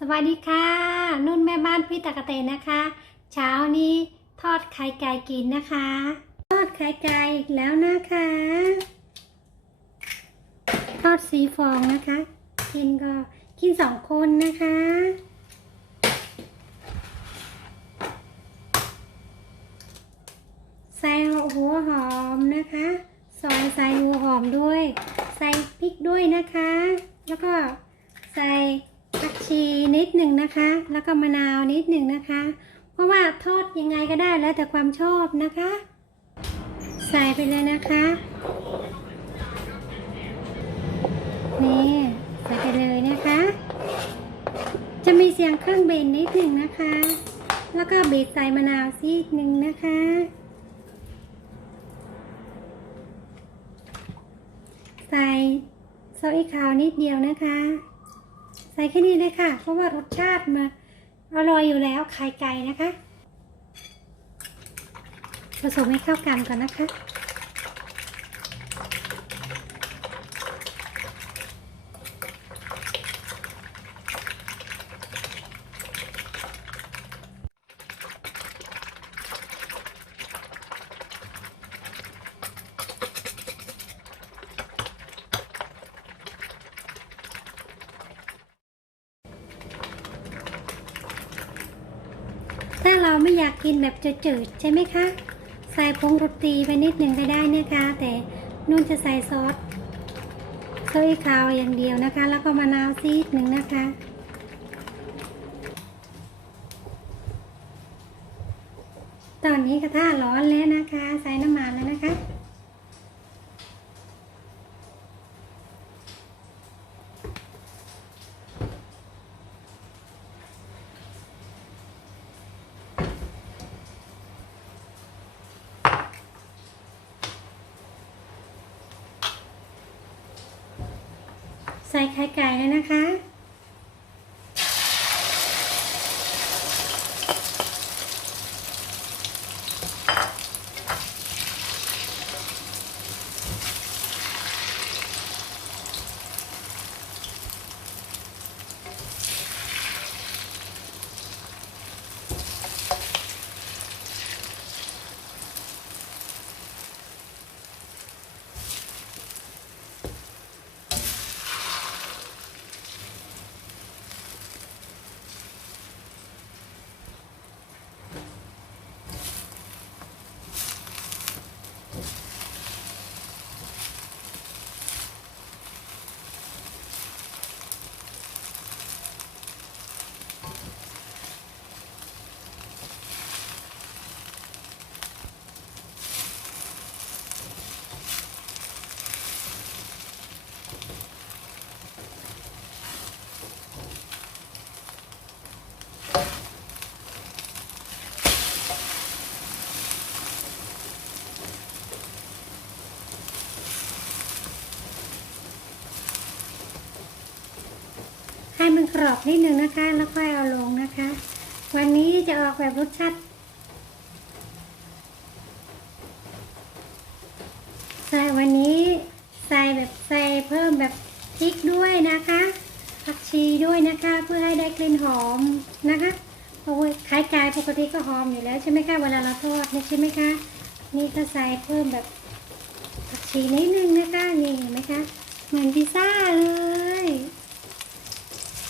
สวัสดีค่ะ นุ่นแม่บ้านพี่ตะกะเตนนะคะ เช้านี้ทอดไข่ไก่กินนะคะ ทอดไข่ไก่อีกแล้วนะคะ ทอดสีฟองนะคะกินก็กินสองคนนะคะ ใส่หัวหอมนะคะซอยใส่หัวหอมด้วย ใส่พริกด้วยนะคะ แล้วก็ใส่ ชีนิดหนึ่งนะคะ แล้วก็มะนาวนิดหนึ่งนะคะ เพราะว่าทอดยังไงก็ได้แล้วแต่ความชอบนะคะ ใส่ไปเลยนะคะ นี่ใส่ไปเลยนะคะ จะมีเสียงเครื่องบินนิดหนึ่งนะคะ แล้วก็บีบใส่มะนาวซีกหนึ่งนะคะใส่ซอสขาวนิดเดียวนะคะ ส่แค่นี้เลยค่ะ เพราะว่ารสชาติมาอร่อยอยู่แล้วไข่ไก่นะคะ ผสมให้เข้ากันก่อนนะคะ ถ้าเราไม่อยากกินแบบจืดๆใช่ไหมคะ ใส่ผงโรตีไปนิดหนึ่งก็ได้นะคะ แต่นุ่นจะใส่ซอสซอสขาวอย่างเดียวนะคะ แล้วก็มะนาวซีดหนึ่งนะคะตอนนี้กระทะร้อนแล้วนะคะ ใส่น้ำมันแล้วนะคะ ใส่ไข่ไก่เลยนะคะ ให้มันกรอบนิดนึงนะคะ แล้วค่อยเอาลงนะคะ วันนี้จะออกแบบรสชาติใส่วันนี้ใส่แบบใส่เพิ่มแบบพริกด้วยนะคะ ผักชีด้วยนะคะ เพื่อให้ได้กลิ่นหอมนะคะเพราะว่าไข่ไก่ปกติก็หอมอยู่แล้วใช่ไหมคะเวลาเราทอดนี่ใช่ไหมคะนี่ก็ใส่เพิ่มแบบผักชีนิดนึงนะคะนี่เห็นไหมคะเหมือนพิซซ่าเลย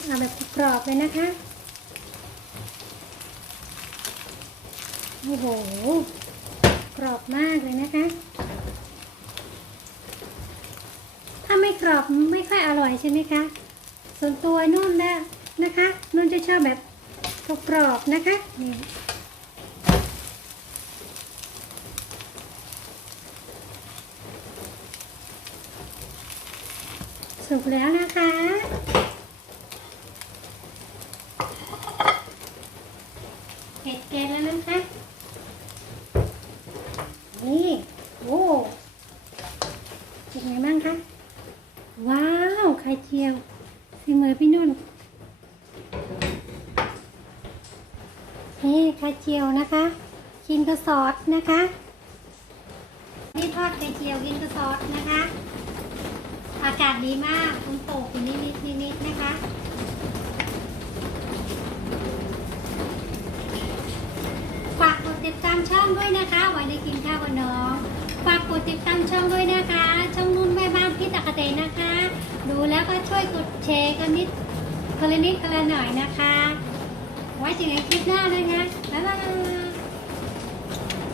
เอาแบบกรอบเลยนะคะโอ้โหกรอบมากเลยนะคะ ถ้าไม่กรอบไม่ค่อยอร่อยใช่ไหมคะ ส่วนตัวนุ่นนะนะคะ นุ่นจะชอบแบบกรอบๆนะคะนี่สุกแล้วนะคะ ผ็ดแกงแล้วนะคะ นี่โอ้เป็นไงบ้างคะ ว้าวไข่เจียวสีมือพี่นุ่นนี่ไข่เจียวนะคะกินกับซอสนะคะ นี่ทอดไข่เจียวกินกับซอสนะคะ อากาศดีมากฝนตกอยู่นิดนิดนิดนิดๆนะคะานด้วยนะคะไว้ได้กินข้าวกับน้องฝากกดติดตามช่องด้วยนะคะ ช่องนุ่นแม่บ้านพี่ตะกะเตนนะคะ ดูแล้วก็ช่วยกดแชร์กันนิดคนละนิดคนละหน่อยนะคะ ไว้เจอกันคลิปหน้านะคะบ๊ายบาย